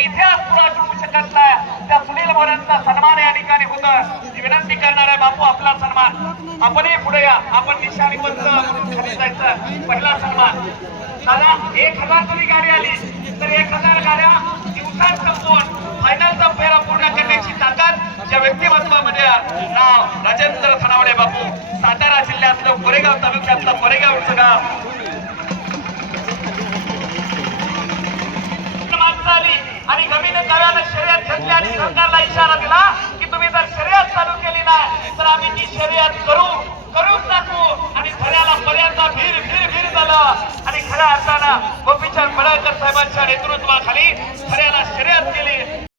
इतिहास पुढा ठेवू शकत नाही. त्या सुनील मोरांचा सन्मान या ठिकाणी होत. विनंती करणार आहे बापू आपला सन्मान. आपणही पुढे या. आपण निशाणीवरच खाली जायचं. पहिला सन्मान. दादा एक हजार जरी गाडी आली तर एक हजार गाड्या दिवसात संपवून फायनलचा फेरा पूर्ण करण्याची ताकद या व्यक्तिमत्वामध्ये म्हणजे नाव राजेंद्र थनावडे बापू सातारा जिल्ह्यातलं कोरेगाव तालुक्यातलं कोरेगावचं गाव. आणि नवीन नव्यानं शर्यत घेतली आणि सरकारला इशारा दिला की तुम्ही जर शर्यत चालू केली नाही तर आम्ही ती शर्यत करू करून टाकू आणि खऱ्याला पर्यंत भीर भीर भीर झालं. आणि खऱ्या अर्थानं गोपीचंद पडळकर साहेबांच्या नेतृत्वाखाली खऱ्याला